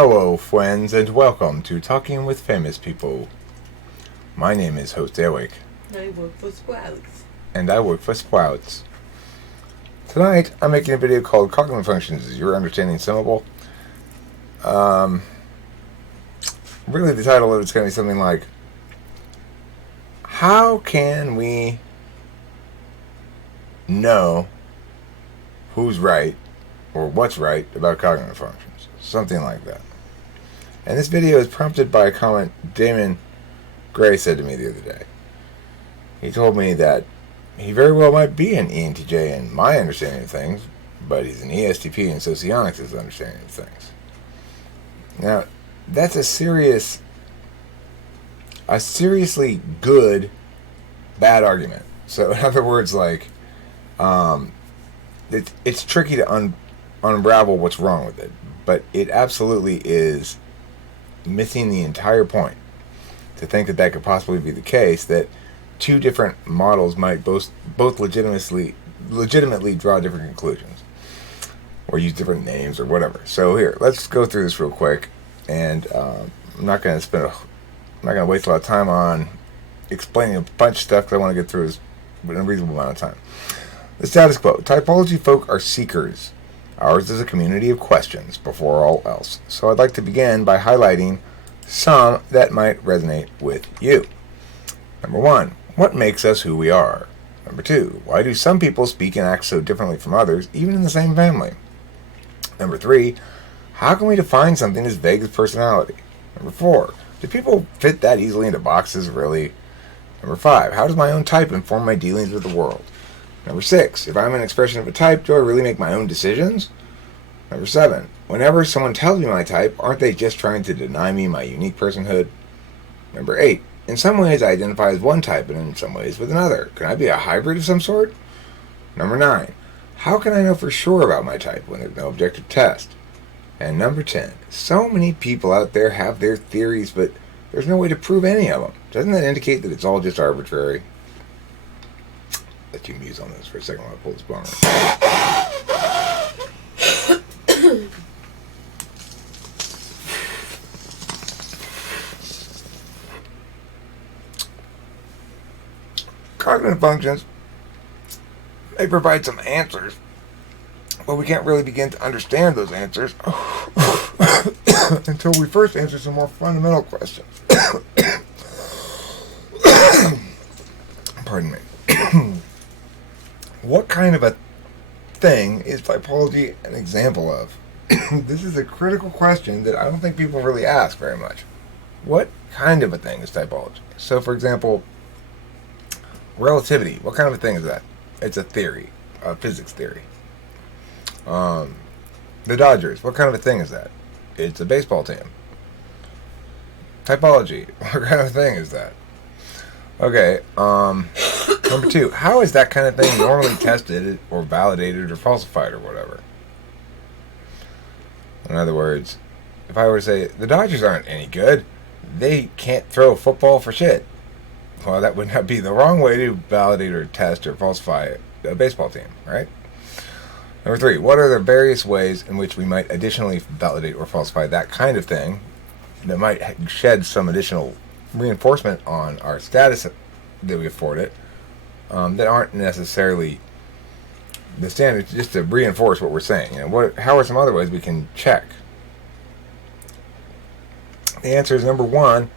Hello, friends, and welcome to Talking with Famous People. My name is Host Eric. I work for Sprouts. And I work for Sprouts. Tonight, I'm making a video called Cognitive Functions. Is Your Understanding Simple? Really, the title of it's going to be something like, how can we know who's right or what's right about cognitive functions? Something like that. And this video is prompted by a comment Damon Gray said to me the other day. He told me that he very well might be an ENTJ in my understanding of things, but he's an ESTP in socionics' understanding of things. Now, that's a seriously good, bad argument. So, in other words, like, it's tricky to unravel what's wrong with it, but it absolutely is missing the entire point to think that that could possibly be the case, that two different models might both legitimately draw different conclusions or use different names or whatever. So here, let's go through this real quick, and I'm not going to waste a lot of time on explaining a bunch of stuff because I want to get through this in a reasonable amount of time. The status quo: typology folk are seekers. Ours is a community of questions before all else. So I'd like to begin by highlighting some that might resonate with you. Number 1, what makes us who we are? Number 2, why do some people speak and act so differently from others, even in the same family? Number 3, how can we define something as vague as personality? Number 4, do people fit that easily into boxes, really? Number 5, how does my own type inform my dealings with the world? Number 6, if I'm an expression of a type, do I really make my own decisions? Number 7, whenever someone tells me my type, aren't they just trying to deny me my unique personhood? Number 8, in some ways I identify as one type and in some ways with another. Can I be a hybrid of some sort? Number 9, how can I know for sure about my type when there's no objective test? And number 10, so many people out there have their theories, but there's no way to prove any of them. Doesn't that indicate that it's all just arbitrary? Let you muse on this for a second while I pull this bong. Cognitive functions may provide some answers, but we can't really begin to understand those answers until we first answer some more fundamental questions. Pardon me. What kind of a thing is typology an example of? This is a critical question that I don't think people really ask very much. What kind of a thing is typology? So, for example, relativity. What kind of a thing is that? It's a theory, a physics theory. The Dodgers. What kind of a thing is that? It's a baseball team. Typology. What kind of thing is that? Okay, number 2, how is that kind of thing normally tested or validated or falsified or whatever? In other words, if I were to say, the Dodgers aren't any good, they can't throw a football for shit. Well, that would not be the wrong way to validate or test or falsify a baseball team, right? Number 3, what are the various ways in which we might additionally validate or falsify that kind of thing that might shed some additional reinforcement on our status that we afford it, that aren't necessarily the standards, just to reinforce what we're saying? How are some other ways we can check? The answer is number 1,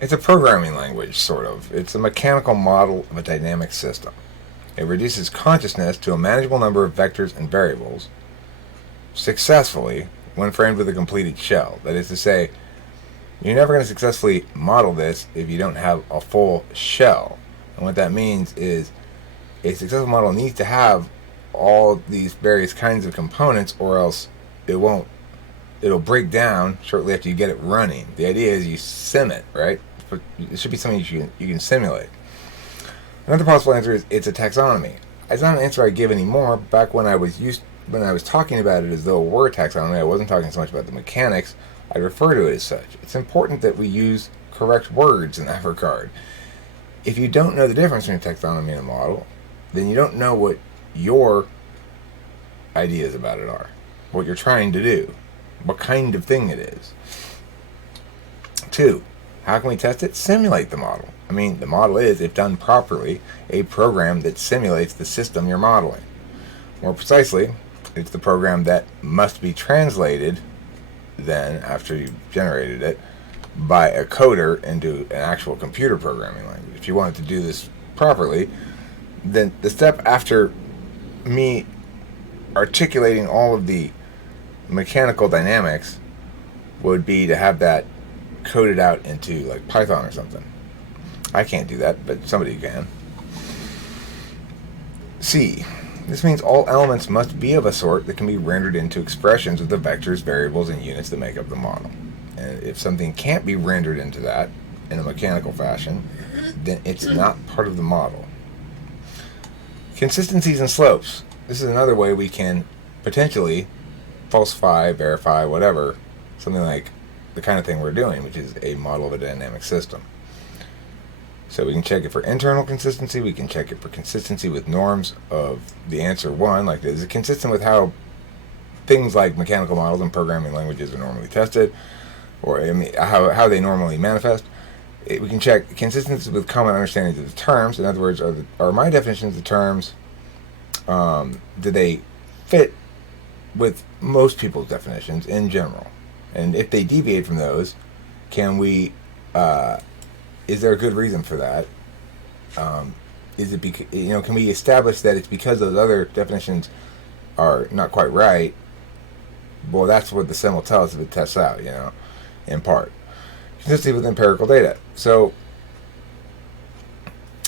it's a programming language, sort of. It's a mechanical model of a dynamic system. It reduces consciousness to a manageable number of vectors and variables successfully when framed with a completed shell. That is to say, you're never going to successfully model this if you don't have a full shell. And what that means is a successful model needs to have all these various kinds of components, or else it'll break down shortly after you get it running. The idea is you sim it, right? It should be something you can simulate. Another possible answer is it's a taxonomy. It's not an answer I give anymore. Back when I was talking about it as though it were a taxonomy, I wasn't talking so much about the mechanics. I refer to it as such. It's important that we use correct words in that regard. If you don't know the difference between a taxonomy and a model, then you don't know what your ideas about it are, what you're trying to do. what kind of thing it is. 2, how can we test it? Simulate the model. I mean, the model is, if done properly, a program that simulates the system you're modeling. More precisely, it's the program that must be translated then, after you've generated it, by a coder into an actual computer programming language. If you wanted to do this properly, then the step after me articulating all of the mechanical dynamics would be to have that coded out into like Python or something. I can't do that, but somebody can. C, this means all elements must be of a sort that can be rendered into expressions of the vectors, variables, and units that make up the model. And if something can't be rendered into that in a mechanical fashion, then it's not part of the model. Consistencies and slopes. This is another way we can potentially falsify, verify, whatever, something like the kind of thing we're doing, which is a model of a dynamic system. So we can check it for internal consistency, we can check it for consistency with norms of the answer 1, like is it consistent with how things like mechanical models and programming languages are normally tested, or I mean, how they normally manifest. We can check consistency with common understandings of the terms. In other words, are my definitions of the terms, do they fit with most people's definitions in general? And if they deviate from those, can we, is there a good reason for that? Is it can we establish that it's because those other definitions are not quite right? Well, that's what the sim will tell us if it tests out, in part. Consistency with empirical data. So,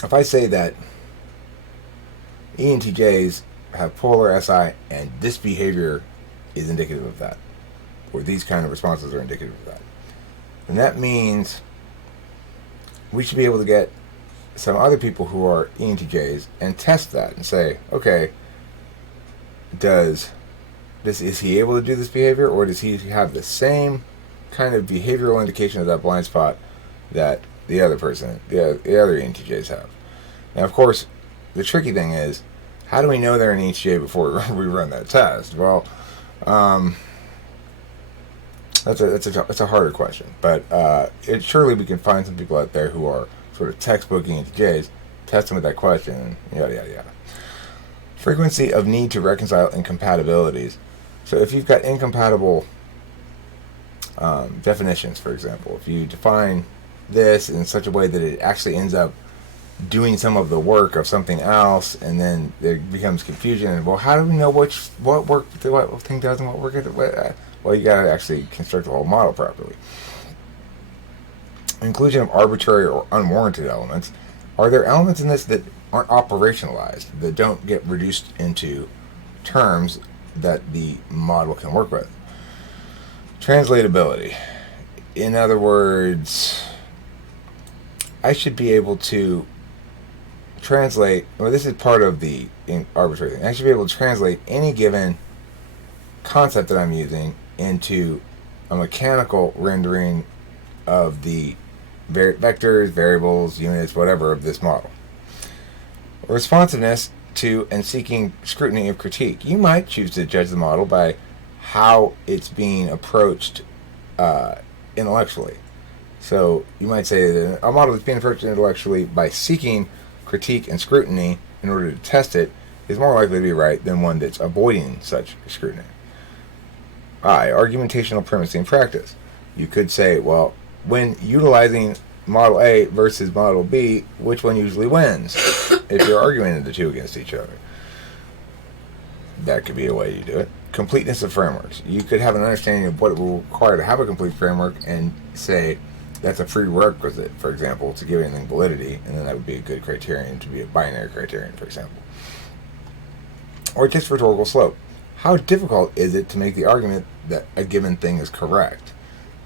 if I say that ENTJs have polar SI and this behavior is indicative of that, or these kind of responses are indicative of that, then that means we should be able to get some other people who are ENTJs and test that and say, okay, is he able to do this behavior, or does he have the same kind of behavioral indication of that blind spot that the other person, the other ENTJs have? Now, of course, the tricky thing is, how do we know they're an ENTJ before we run that test? Well, that's a harder question, but surely we can find some people out there who are sort of textbook ENTJs, test them with that question, and yada yada yada. Frequency of need to reconcile incompatibilities. So if you've got incompatible definitions, for example, if you define this in such a way that it actually ends up doing some of the work of something else, and then there becomes confusion, and well, how do we know what thing does and what work it? Well, you got to actually construct the whole model properly. Inclusion of arbitrary or unwarranted elements. Are there elements in this that aren't operationalized, that don't get reduced into terms that the model can work with? Translatability. In other words, I should be able to translate, well, this is part of the arbitrary thing. I should be able to translate any given concept that I'm using into a mechanical rendering of the vectors, variables, units, whatever of this model. Responsiveness to and seeking scrutiny of critique. You might choose to judge the model by how it's being approached intellectually. So you might say that a model that's being approached intellectually by seeking critique and scrutiny in order to test it is more likely to be right than one that's avoiding such scrutiny. I, argumentational primacy in practice. You could say, well, when utilizing Model A versus Model B, which one usually wins if you're arguing the two against each other? That could be a way you do it. Completeness of frameworks. You could have an understanding of what it will require to have a complete framework and say that's a prerequisite, for example, to give anything validity, and then that would be a good criterion to be a binary criterion, for example. Or just rhetorical slope. How difficult is it to make the argument that a given thing is correct?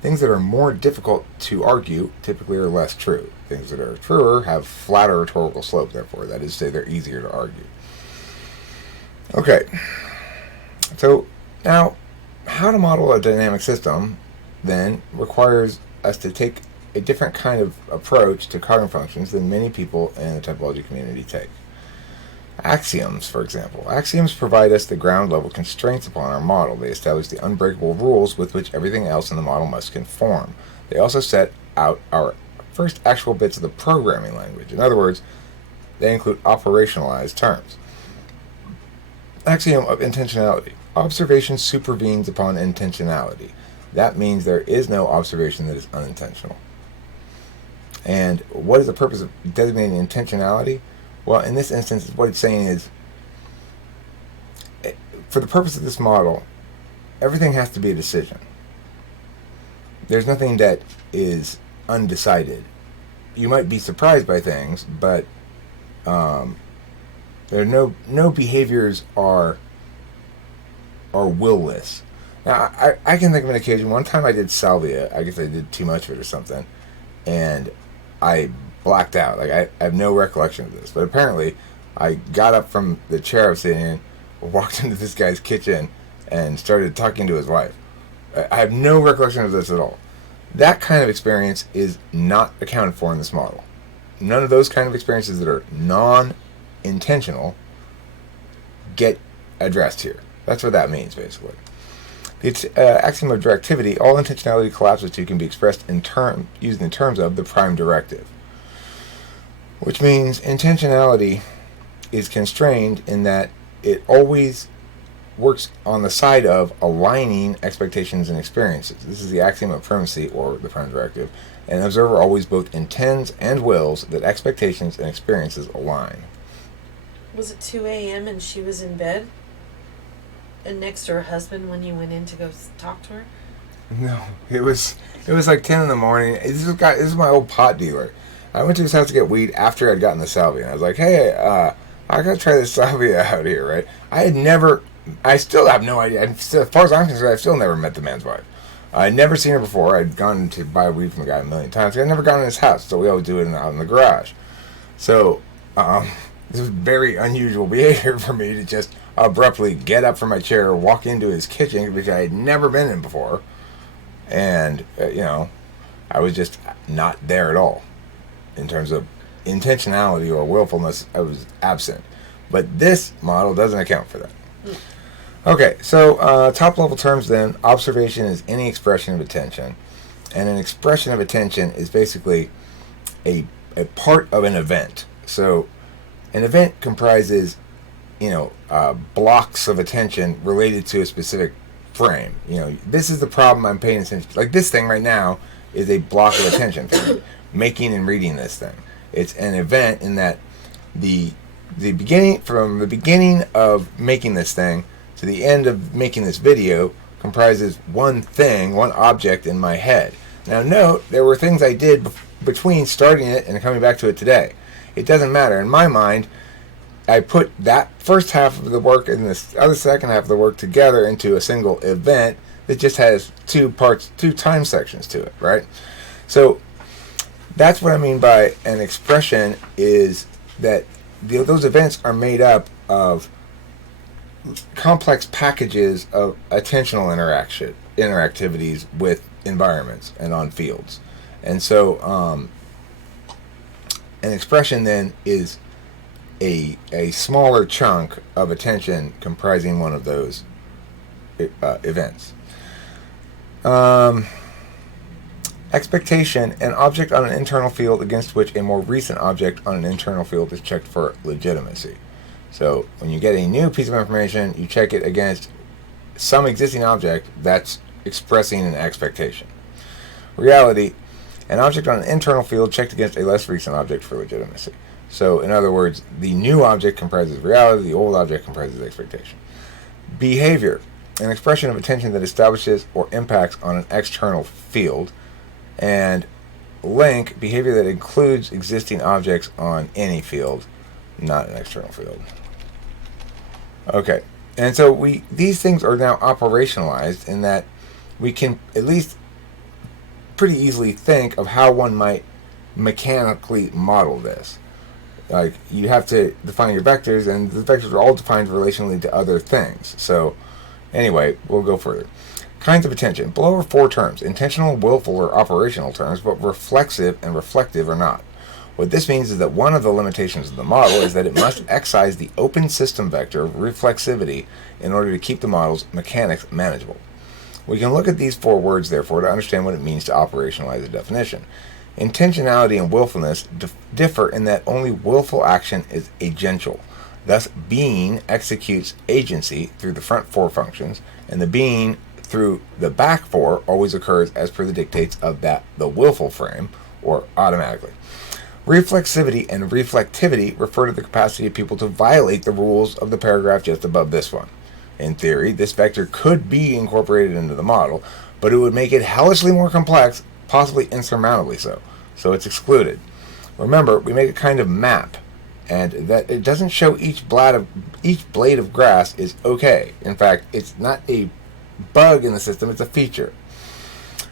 Things that are more difficult to argue typically are less true. Things that are truer have flatter rhetorical slope, therefore. That is to say, they're easier to argue. Okay. So, now, how to model a dynamic system, then, requires us to take a different kind of approach to cognitive functions than many people in the typology community take. Axioms, for example. Axioms provide us the ground level constraints upon our model. They establish the unbreakable rules with which everything else in the model must conform. They also set out our first actual bits of the programming language. In other words, they include operationalized terms. Axiom of intentionality. Observation supervenes upon intentionality. That means there is no observation that is unintentional. And what is the purpose of designating intentionality? Well, in this instance, what it's saying is, for the purpose of this model, everything has to be a decision. There's nothing that is undecided. You might be surprised by things, but there are no behaviors are willless. Now, I can think of an occasion. One time I did salvia. I guess I did too much of it or something, and I blacked out. Like I have no recollection of this, but apparently I got up from the chair I was sitting in, walked into this guy's kitchen, and started talking to his wife. I have no recollection of this at all. That kind of experience is not accounted for in this model. None of those kind of experiences that are non-intentional get addressed here. That's what that means, basically. The axiom of directivity, all intentionality collapses to can be expressed used in terms of the prime directive, which means intentionality is constrained in that it always works on the side of aligning expectations and experiences. This is the axiom of primacy, or the prime directive. An observer always both intends and wills that expectations and experiences align. Was it 2 a.m. and she was in bed? And next to her husband when you went in to go talk to her? No, it was like 10 in the morning. This is my old pot dealer. I went to his house to get weed after I'd gotten the salvia. And I was like, hey, I gotta try this salvia out here, right? I still have no idea. As far as I'm concerned, I've still never met the man's wife. I'd never seen her before. I'd gone to buy weed from the guy a million times. I'd never gone in his house, so we always do it out in the garage. So, this was very unusual behavior for me to just abruptly get up from my chair, walk into his kitchen, which I had never been in before, and, I was just not there at all. In terms of intentionality or willfulness, I was absent. But this model doesn't account for that. Okay, so top-level terms then. Observation is any expression of attention. And an expression of attention is basically a part of an event. So an event comprises, blocks of attention related to a specific frame. This is the problem I'm paying attention to. Like this thing right now is a block of attention for me, making and reading this thing. It's an event in that the beginning of making this thing to the end of making this video comprises one thing, one object in my head. Now note, there were things I did between starting it and coming back to it today. It doesn't matter. In my mind, I put that first half of the work and this other second half of the work together into a single event that just has two time sections to it, right? So that's what I mean by an expression, is that those events are made up of complex packages of attentional interactivities with environments and on fields. And so an expression then is a smaller chunk of attention comprising one of those events. Expectation, an object on an internal field against which a more recent object on an internal field is checked for legitimacy. So when you get a new piece of information, you check it against some existing object that's expressing an expectation. Reality, an object on an internal field checked against a less recent object for legitimacy. So in other words, the new object comprises reality, the old object comprises expectation. Behavior, an expression of attention that establishes or impacts on an external field. And link, behavior that includes existing objects on any field, not an external field. Okay, and so these things are now operationalized in that we can at least pretty easily think of how one might mechanically model this. Like, you have to define your vectors, and the vectors are all defined relationally to other things. So anyway, we'll go further. Kinds of attention. Below are 4 terms. Intentional, willful, or operational terms, but reflexive and reflective are not. What this means is that one of the limitations of the model is that it must excise the open system vector of reflexivity in order to keep the model's mechanics manageable. We can look at these four words, therefore, to understand what it means to operationalize a definition. Intentionality and willfulness differ in that only willful action is agential. Thus, being executes agency through the front four functions, and the being through the back four always occurs as per the dictates of the willful frame, or automatically. Reflexivity and reflectivity refer to the capacity of people to violate the rules of the paragraph just above this one. In theory, this vector could be incorporated into the model, but it would make it hellishly more complex, possibly insurmountably so. So it's excluded. Remember, we make a kind of map, and that it doesn't show each blade of grass is okay. In fact, it's not a bug in the system, it's a feature.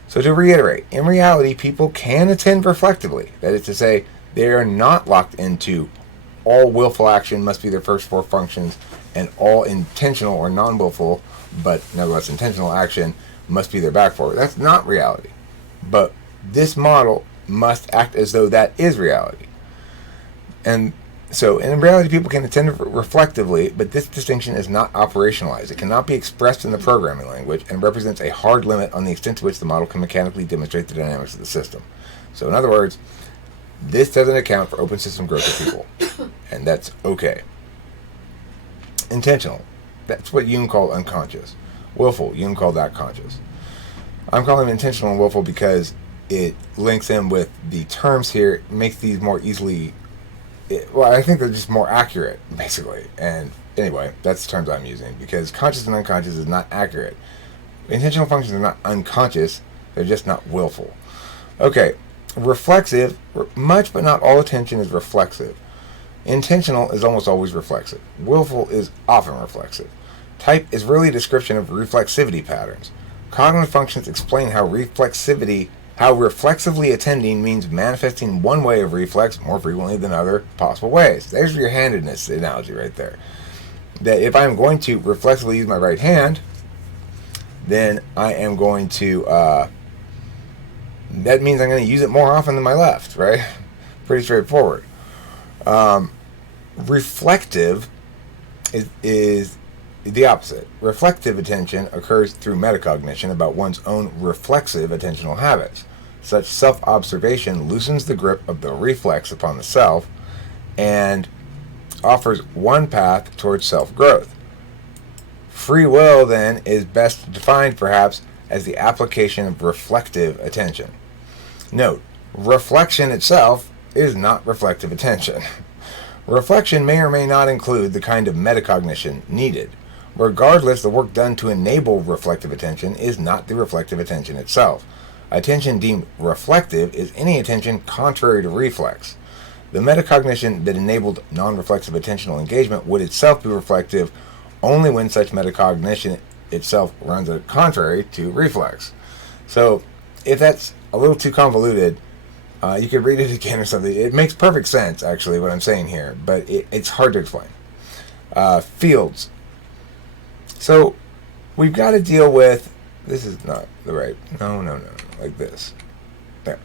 So to reiterate, in reality, people can attend reflectively. That is to say, they are not locked into all willful action must be their first four functions, and all intentional or non-willful, but nevertheless intentional action must be their back four. That's not reality. But this model must act as though that is reality. And so in reality, people can attend reflectively, but this distinction is not operationalized. It cannot be expressed in the programming language and represents a hard limit on the extent to which the model can mechanically demonstrate the dynamics of the system. So in other words, this doesn't account for open system growth of people, and that's okay. Intentional, that's what you can call unconscious. Willful, you can call that conscious. I'm calling them intentional and willful because it links in with the terms here, makes these more easily, I think they're just more accurate, basically. And anyway, that's the terms I'm using, because conscious and unconscious is not accurate. Intentional functions are not unconscious, they're just not willful. Okay, reflexive, much but not all attention is reflexive. Intentional is almost always reflexive. Willful is often reflexive. Type is really a description of reflexivity patterns. Cognitive functions explain how reflexively attending means manifesting one way of reflex more frequently than other possible ways. There's your handedness analogy right there. That if I'm going to reflexively use my right hand, then I am going to, that means I'm going to use it more often than my left, right? Pretty straightforward. Reflective is the opposite. Reflective attention occurs through metacognition about one's own reflexive attentional habits. Such self-observation loosens the grip of the reflex upon the self and offers one path towards self-growth. Free will, then, is best defined, perhaps, as the application of reflective attention. Note, reflection itself is not reflective attention. Reflection may or may not include the kind of metacognition needed. Regardless, the work done to enable reflective attention is not the reflective attention itself. Attention deemed reflective is any attention contrary to reflex. The metacognition that enabled non-reflexive attentional engagement would itself be reflective only when such metacognition itself runs contrary to reflex. So, if that's a little too convoluted, you could read it again or something. It makes perfect sense, actually, what I'm saying here, but it's hard to explain. Fields. So, we've got to deal with, this is not the right, no, like this. There.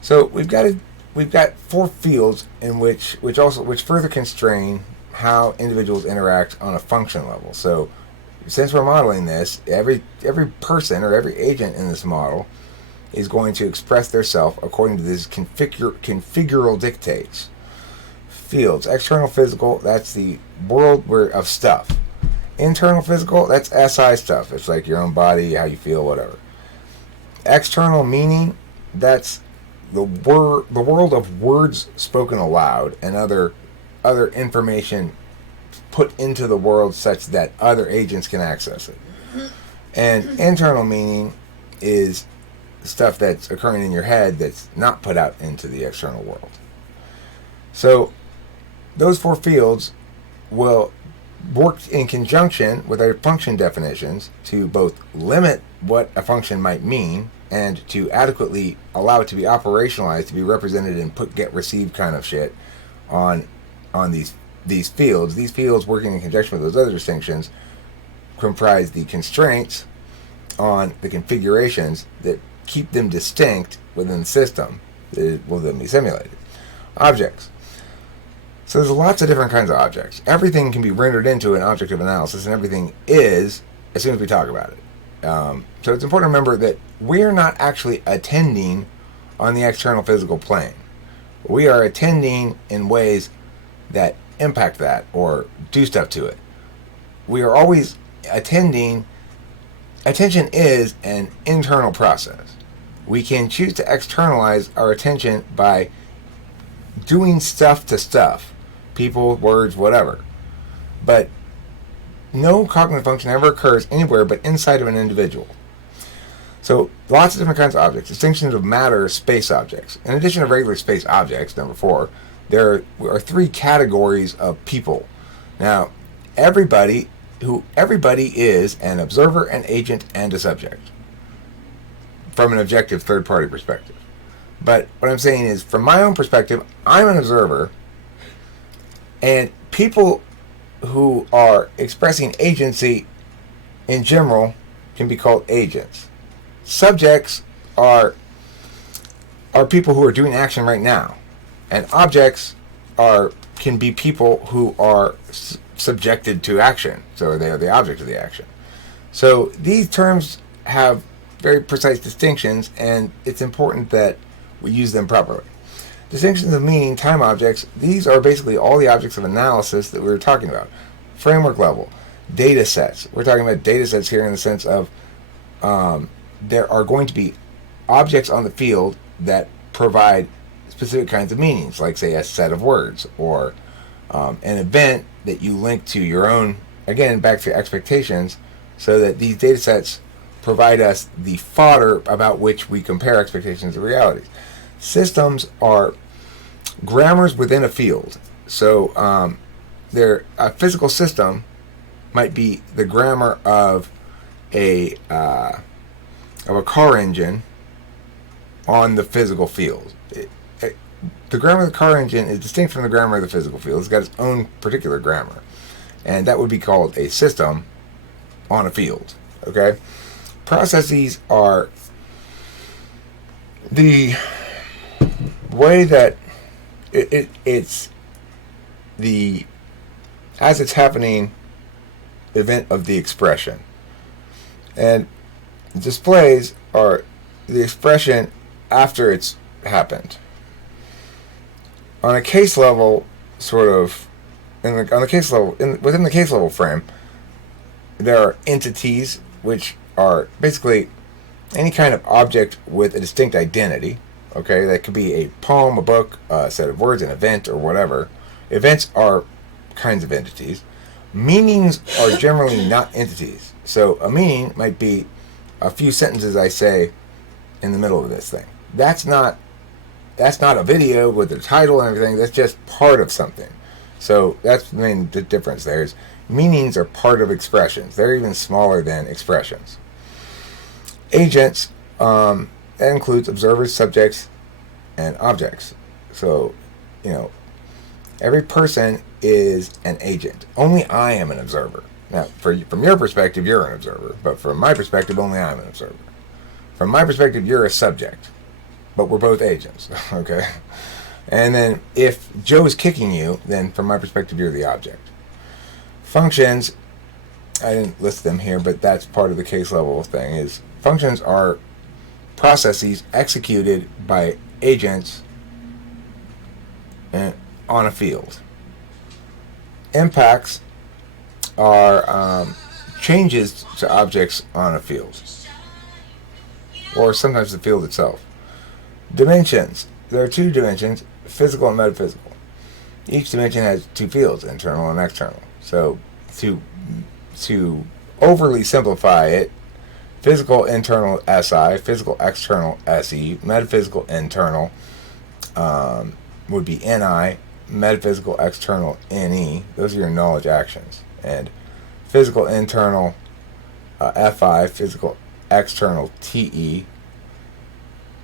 So, we've got four fields in which further constrain how individuals interact on a function level. So, since we're modeling this, every person or every agent in this model is going to express their self according to these configural dictates. Fields. External physical, that's the world of stuff. Internal physical, that's SI stuff. It's like your own body, how you feel, whatever. External meaning, that's the world of words spoken aloud and other information put into the world such that other agents can access it. And internal meaning is stuff that's occurring in your head that's not put out into the external world. So those four fields will work in conjunction with our function definitions to both limit what a function might mean and to adequately allow it to be operationalized, to be represented in put, get, receive kind of shit on these fields. These fields, working in conjunction with those other distinctions, comprise the constraints on the configurations that keep them distinct within the system that will then be simulated. Objects. So there's lots of different kinds of objects. Everything can be rendered into an object of analysis, and everything is as soon as we talk about it. So it's important to remember that we're not actually attending on the external physical plane. We are attending in ways that impact that or do stuff to it. We are always attending. Attention is an internal process. We can choose to externalize our attention by doing stuff to stuff, people, words, whatever. But no cognitive function ever occurs anywhere but inside of an individual. So lots of different kinds of objects. Distinctions of matter, space objects. In addition to regular space objects, number 4, there are 3 categories of people. Now, everybody is an observer, an agent, and a subject from an objective third-party perspective. But what I'm saying is, from my own perspective, I'm an observer, and people who are expressing agency in general can be called agents. Subjects are people who are doing action right now, and objects can be people who are subjected to action, so they are the object of the action. So these terms have very precise distinctions, and it's important that we use them properly. Distinctions of meaning, time objects, these are basically all the objects of analysis that we were talking about. Framework level, data sets. We're talking about data sets here in the sense of there are going to be objects on the field that provide specific kinds of meanings, like, say, a set of words, or an event that you link to your own, again, back to expectations, so that these data sets provide us the fodder about which we compare expectations to realities. Systems are grammars within a field. So a physical system might be the grammar of a car engine on the physical field. The grammar of the car engine is distinct from the grammar of the physical field. It's got its own particular grammar, and that would be called a system on a field. Okay, processes are the way that it's the as it's happening event of the expression, and displays are the expression after it's happened. On a case level, sort of, within the case level frame, there are entities, which are basically any kind of object with a distinct identity. Okay, that could be a poem, a book, a set of words, an event, or whatever. Events are kinds of entities. Meanings are generally not entities. So a meaning might be a few sentences I say in the middle of this thing. That's not a video with the title and everything. That's just part of something. So that's the main difference there. Is meanings are part of expressions. They're even smaller than expressions. Agents, that includes observers, subjects, and objects. So, every person is an agent. Only I am an observer. Now, from your perspective, you're an observer. But from my perspective, only I'm an observer. From my perspective, you're a subject. But we're both agents, okay? And then if Joe is kicking you, then from my perspective, you're the object. Functions, I didn't list them here, but that's part of the case level thing, is functions are processes executed by agents on a field. Impacts are changes to objects on a field, or sometimes the field itself. Dimensions. There are 2 dimensions, physical and metaphysical. Each dimension has 2 fields, internal and external. So to overly simplify it, physical internal SI, physical external SE, metaphysical internal would be NI, metaphysical external NE. Those are your knowledge actions. And physical internal FI, physical external TE,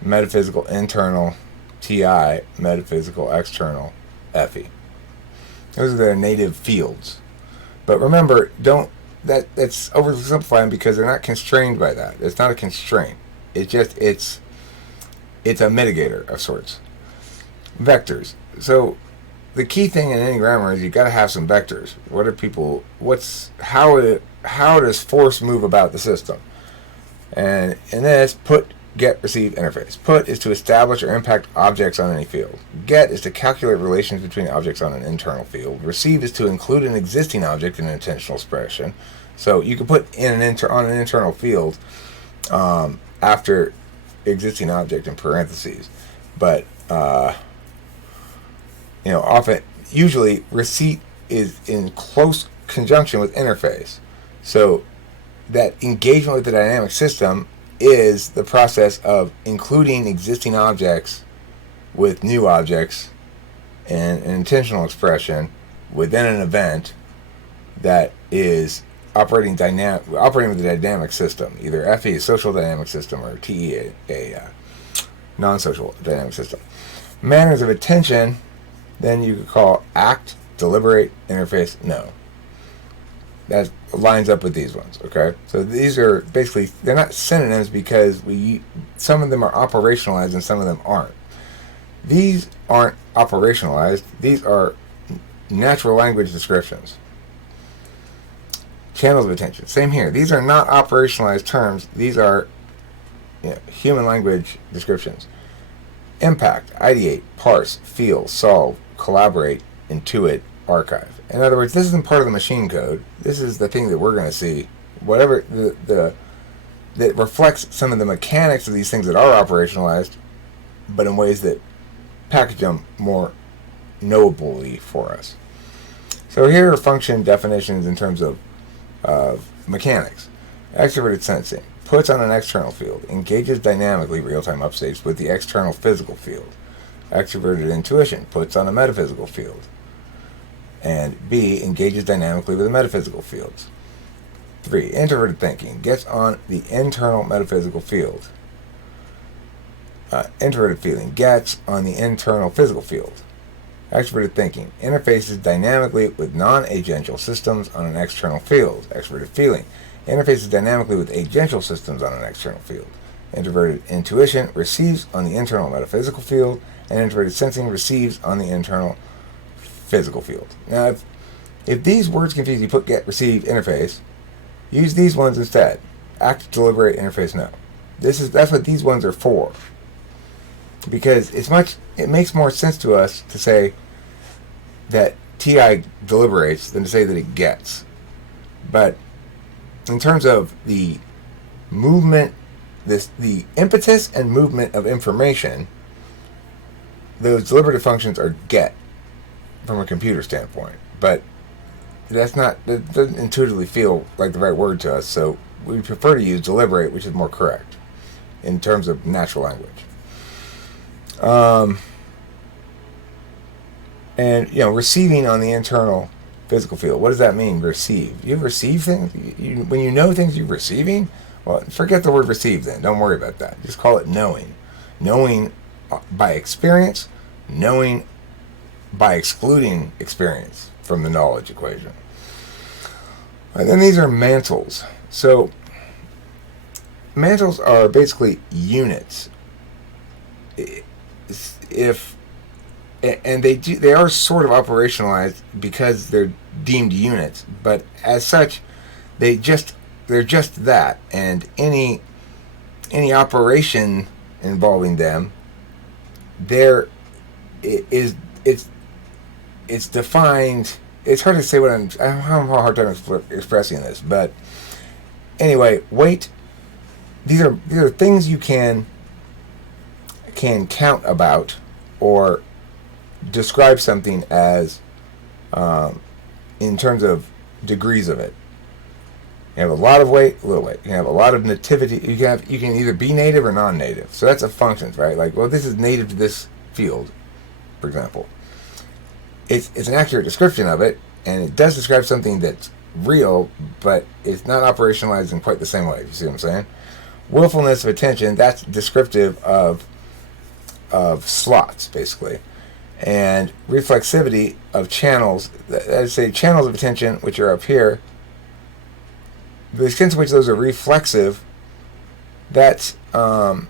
metaphysical internal TI, metaphysical external FE. Those are their native fields. But remember, that's oversimplifying because they're not constrained by that. It's not a constraint. It's a mitigator of sorts. Vectors. So the key thing in any grammar is you got to have some vectors. How does force move about the system? And in this, put, get, receive, interface. Put is to establish or impact objects on any field. Get is to calculate relations between objects on an internal field. Receive is to include an existing object in an intentional expression. So you can put on an internal field after existing object in parentheses, but usually receipt is in close conjunction with interface. So that engagement with the dynamic system is the process of including existing objects with new objects and an intentional expression within an event that is operating with a dynamic system. Either FE, a social dynamic system, or TE, a non-social dynamic system. Manners of attention, then you could call act, deliberate, interface, know. That lines up with these ones, okay? So these are basically, they're not synonyms because some of them are operationalized and some of them aren't. These aren't operationalized. These are natural language descriptions. Channels of attention, same here. These are not operationalized terms. These are human language descriptions. Impact, ideate, parse, feel, solve, collaborate, intuit, archive. In other words, this isn't part of the machine code. This is the thing that we're going to see. Whatever that reflects some of the mechanics of these things that are operationalized, but in ways that package them more knowably for us. So here are function definitions in terms of mechanics. Extroverted sensing puts on an external field, engages dynamically real-time updates with the external physical field. Extroverted intuition puts on a metaphysical field. And B, engages dynamically with the metaphysical fields. 3, introverted thinking gets on the internal metaphysical field. Introverted feeling gets on the internal physical field. Extroverted thinking interfaces dynamically with non-agential systems on an external field. Extroverted feeling interfaces dynamically with agential systems on an external field. Introverted intuition receives on the internal metaphysical field, and introverted sensing receives on the internal physical field. Now, if these words confuse you, put, get, receive, interface. Use these ones instead. Act, deliberate, interface, know. That's what these ones are for. Because it makes more sense to us to say that TI deliberates than to say that it gets. But in terms of the movement, the impetus and movement of information, those deliberative functions are get from a computer standpoint. But that doesn't intuitively feel like the right word to us, so we prefer to use deliberate, which is more correct in terms of natural language. And receiving on the internal physical field. What does that mean? Receive. You receive things. When you know things you're receiving. Well, forget the word receive. Then don't worry about that. Just call it knowing. Knowing by experience. Knowing by excluding experience from the knowledge equation. And then these are mantles. So mantles are basically units. They are sort of operationalized because they're deemed units, but as such, they're just that, and any operation involving them, it's defined. It's hard to say what I'm having a hard time expressing this, but anyway, weight. These are things you can count about or describe something as in terms of degrees of it. You have a lot of weight, a little weight. You can have a lot of nativity. You can either be native or non-native. So that's a function, right? Like, well, this is native to this field, for example. It's an accurate description of it, and it does describe something that's real, but it's not operationalized in quite the same way. You see what I'm saying? Willfulness of attention, that's descriptive of slots, basically. And reflexivity of channels, I'd say channels of attention, which are up here, the extent to which those are reflexive, that's something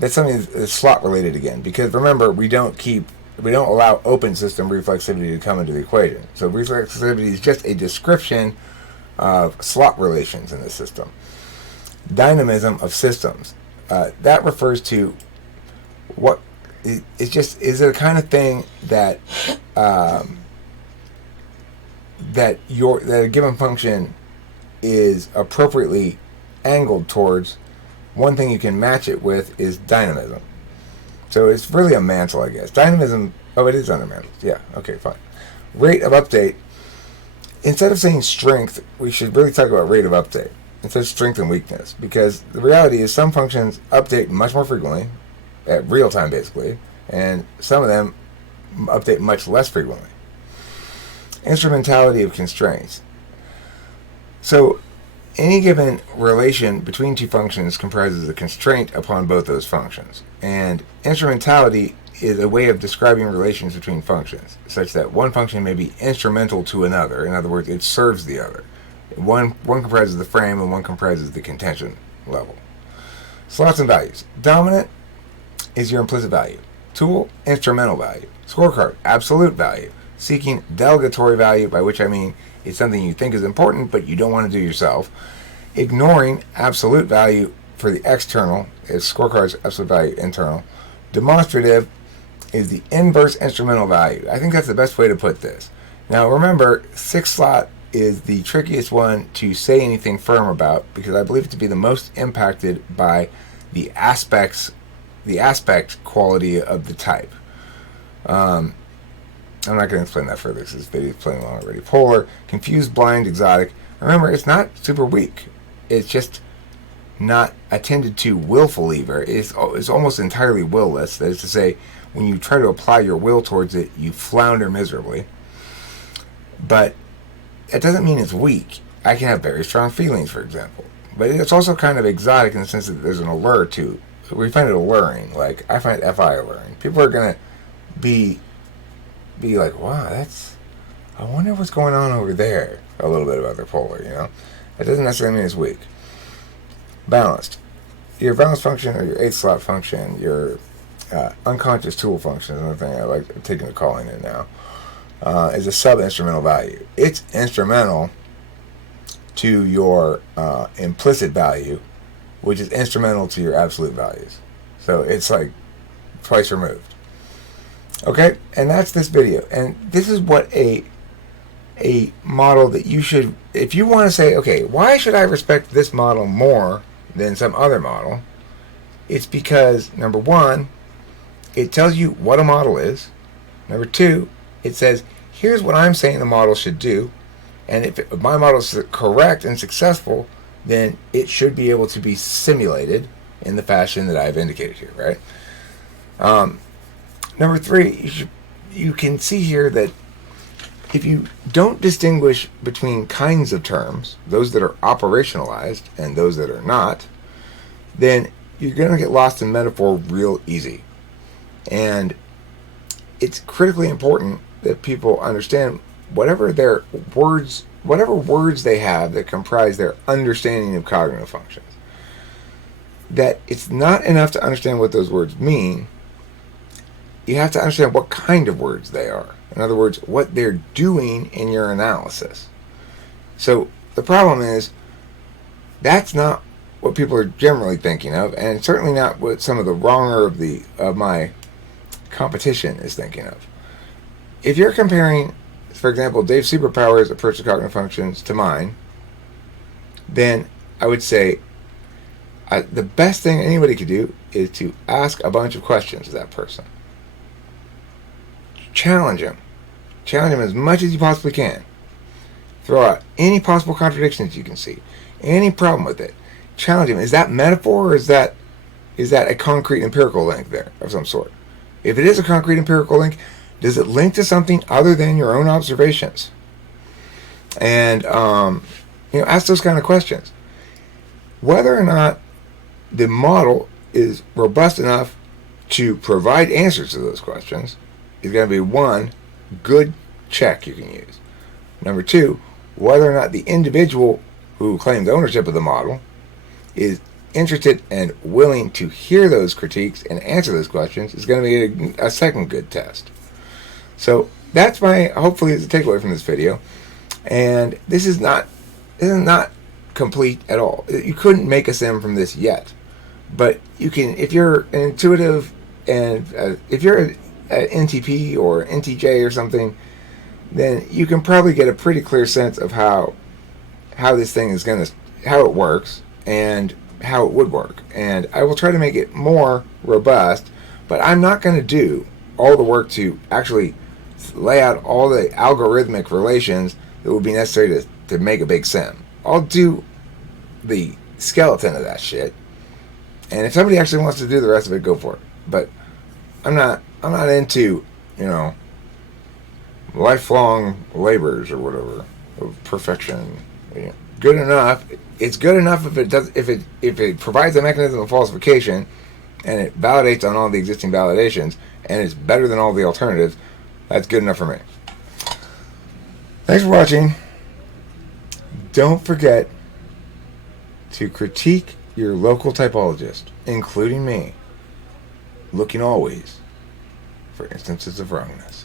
that's slot related again. Because remember, we don't keep We don't allow open system reflexivity to come into the equation. So reflexivity is just a description of slot relations in the system. Dynamism of systems. That refers to what it's just is it a kind of thing that that a given function is appropriately angled towards. One thing you can match it with is dynamism. So it's really a mantle, I guess. Dynamism. Oh, it is under mantles. Yeah. Okay. Fine. Rate of update. Instead of saying strength, we should really talk about rate of update instead of strength and weakness, because the reality is some functions update much more frequently, at real time basically, and some of them update much less frequently. Instrumentality of constraints. So any given relation between two functions comprises a constraint upon both those functions, and instrumentality is a way of describing relations between functions, such that one function may be instrumental to another. In other words, it serves the other. One comprises the frame and one comprises the contention level. Slots and values. Dominant is your implicit value. Tool, instrumental value. Scorecard, absolute value. Seeking delegatory value, by which I mean it's something you think is important but you don't want to do yourself. Ignoring absolute value for the external is scorecard's absolute value internal. Demonstrative is the inverse instrumental value. I think that's the best way to put this. Now remember, 6 slot is the trickiest one to say anything firm about, because I believe it to be the most impacted by the aspect quality of the type. I'm not going to explain that further because this video is playing long already. Polar, confused, blind, exotic. Remember, it's not super weak. It's just not attended to willfully. It's almost entirely will-less. That is to say, when you try to apply your will towards it, you flounder miserably. But it doesn't mean it's weak. I can have very strong feelings, for example. But it's also kind of exotic in the sense that there's an allure to it. We find it alluring. Like, I find FI alluring. People are going to be like, wow, I wonder what's going on over there. A little bit about their polar, you know. That doesn't necessarily mean it's weak. Balanced. Your balance function or your 8th slot function, your unconscious tool function, another thing I like taking the calling in now, is a sub-instrumental value. It's instrumental to your implicit value, which is instrumental to your absolute values. So it's like twice removed. Okay, and that's this video. And this is what a model that you should, if you want to say, okay, why should I respect this model more than some other model? It's because, number one, it tells you what a model is. Number two, it says, here's what I'm saying the model should do. And if my model is correct and successful, then it should be able to be simulated in the fashion that I've indicated here, right? Number three, you can see here that if you don't distinguish between kinds of terms, those that are operationalized and those that are not, then you're going to get lost in metaphor real easy. And it's critically important that people understand whatever words they have that comprise their understanding of cognitive functions, that it's not enough to understand what those words mean. You have to understand what kind of words they are. In other words, what they're doing in your analysis. So the problem is, that's not what people are generally thinking of, and certainly not what some of the wronger of my competition is thinking of. If you're comparing, for example, Dave Superpower's approach to cognitive functions to mine, then I would say the best thing anybody could do is to ask a bunch of questions to that person. Challenge him. Challenge him as much as you possibly can. Throw out any possible contradictions you can see. Any problem with it. Challenge him. Is that metaphor, or is that a concrete empirical link there of some sort? If it is a concrete empirical link, does it link to something other than your own observations? And ask those kind of questions. Whether or not the model is robust enough to provide answers to those questions is going to be one good check you can use. Number two, whether or not the individual who claims ownership of the model is interested and willing to hear those critiques and answer those questions is going to be a second good test. So that's my, hopefully it's a takeaway from this video. And this is not complete at all. You couldn't make a sim from this yet, but you can if you're an intuitive, and if you're an NTP or NTJ or something, then you can probably get a pretty clear sense of how this thing is going to, how it works and how it would work. And I will try to make it more robust, but I'm not going to do all the work to actually lay out all the algorithmic relations that would be necessary to make a big sim. I'll do the skeleton of that shit, and if somebody actually wants to do the rest of it, go for it. But I'm not into, lifelong labors or whatever of perfection. Good enough. It's good enough if it does, if it provides a mechanism of falsification and it validates on all the existing validations and it's better than all the alternatives. That's good enough for me. Thanks for watching. Don't forget to critique your local typologist, including me, looking always for instances of wrongness.